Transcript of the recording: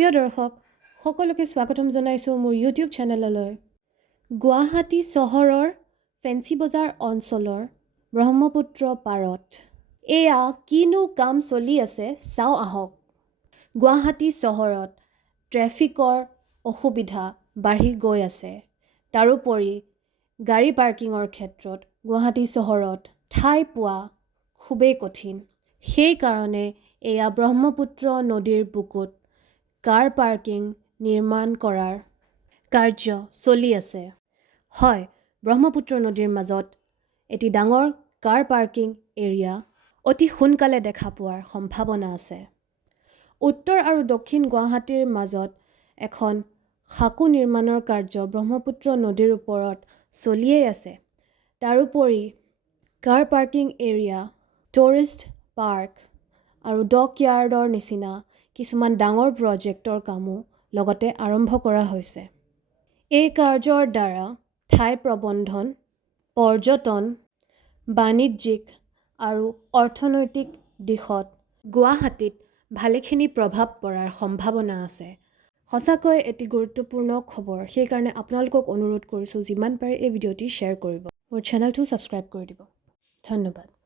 প্ৰিয় দৰ্শক সকলোকে স্বাগতম জনাইছোঁ মোৰ ইউটিউব চেনেললৈ। গুৱাহাটী চহৰৰ ফেঞ্চি বজাৰ অঞ্চলৰ ব্ৰহ্মপুত্ৰ পাৰত এয়া কিনো কাম চলি আছে চাওঁ আহক। গুৱাহাটী চহৰত ট্ৰেফিকৰ অসুবিধা বাঢ়ি গৈ আছে। তাৰোপৰি গাড়ী পাৰ্কিঙৰ ক্ষেত্ৰত গুৱাহাটী চহৰত ঠাই পোৱা খুবেই কঠিন। সেইকাৰণে এয়া ব্ৰহ্মপুত্ৰ নদীৰ বুকুত কাৰ পাৰ্কিং নিৰ্মাণ কৰাৰ কাৰ্য চলি আছে। হয়, ব্ৰহ্মপুত্ৰ নদীৰ মাজত এটি ডাঙৰ কাৰ পাৰ্কিং এৰিয়া অতি সোনকালে দেখা পোৱাৰ সম্ভাৱনা আছে। উত্তৰ আৰু দক্ষিণ গুৱাহাটীৰ মাজত এখন সাঁকো নিৰ্মাণৰ কাৰ্য ব্ৰহ্মপুত্ৰ নদীৰ ওপৰত চলিয়েই আছে। তাৰোপৰি কাৰ পাৰ্কিং এৰিয়া, টুৰিষ্ট পাৰ্ক আৰু ডক য়াৰ্ডৰ নিচিনা কিছুমান ডাঙৰ প্ৰজেক্টৰ কামো লগতে আৰম্ভ কৰা হৈছে। এই কাৰ্যৰ দ্বাৰা ঠাই প্ৰবন্ধন, পৰ্যটন, বাণিজ্যিক আৰু অৰ্থনৈতিক দিশত গুৱাহাটীত ভালেখিনি প্ৰভাৱ পৰাৰ সম্ভাৱনা আছে। সঁচাকৈ এটি গুৰুত্বপূৰ্ণ খবৰ। সেইকাৰণে আপোনালোকক অনুৰোধ কৰিছোঁ যিমান পাৰে এই ভিডিঅ'টি শ্বেয়াৰ কৰিব। মোৰ চেনেলটো ছাবস্ক্ৰাইব কৰি দিব। ধন্যবাদ।